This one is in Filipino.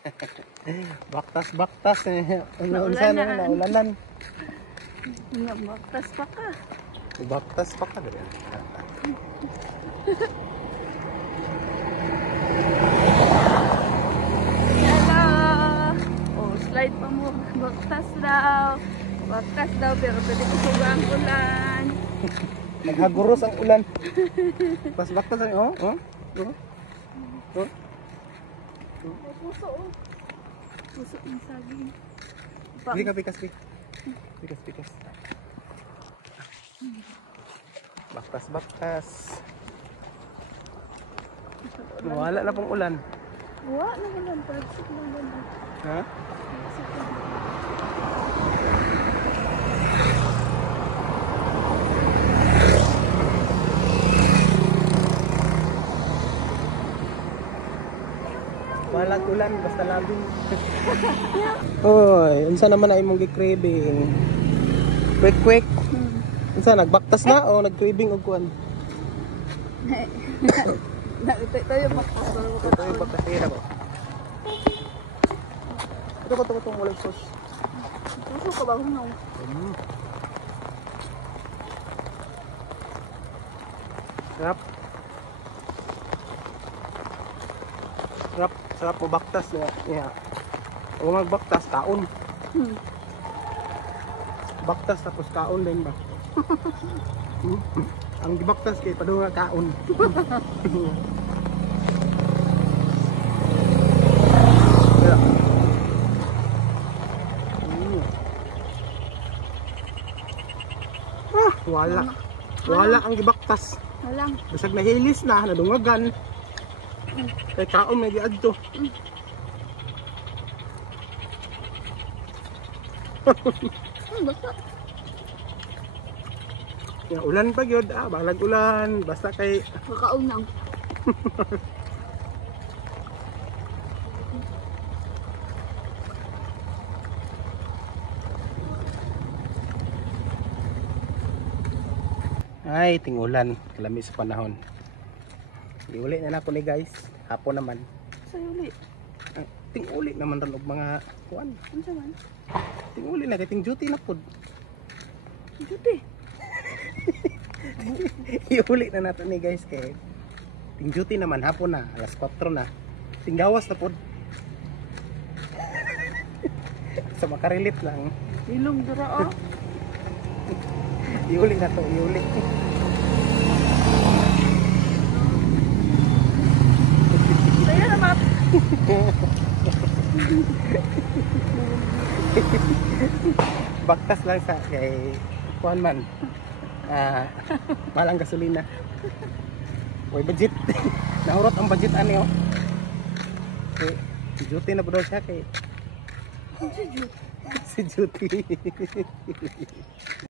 Baktas eh. Naulanan. Naulanan. Nga, baktas pa ka. Baktas pa ka din. Hello! Oh, slide pa mo. Baktas daw. Baktas daw, pero pwede ko sugang ulan. Naghaguros ang ulan. Pas baktas ay oh. May puso, oh. Puso ng saging. Pikas. Baktas. Wala na pong ulan. Wala na ulan. Palagsik lang ganda. Ha? Palagsik lang. Walang ulan, basta labing. Oy, unsa naman ay mong gi-craving? Quick. Unsa nagbaktas na o nag-craving og kuan? Ito yung baktas. Ito yung baktas nila ko. Ito ko itong walang sauce. Puso ka ba hunaw? Sarap mo baktas na. Yeah. Kung magbaktas, kaon. Baktas tapos kaon din ba? Ang gibaktas kay padung nga kaon. Wala ang gibaktas. Walang. Basag nahilis na, nadungagan. Kay kaon may giadto. Basta. Ya ulan pa gyud, balag ulan, basta kay Kakaunang. ay tingulan, kalami sa panahon. Diuli na nako ni guys, hapon naman. Sayuli. Tinguli naman ron og mga kuan. Unsa man? Tinguli na kay ting duty na pud. Duty. Iuli na nato ni guys kay ting duty naman hapon na, alas 4 na. Tinggawas na pud. Sa makarelit lang. Ilong dura, oh. Iuli na to, iuli. Saya na, map. Baktas lang sa kay kuan man. Malang gasolina. Oy budget. Nahurot ang budget ani oh. Okay. Si Juti na po daw siya kay Si Juti. si Juti.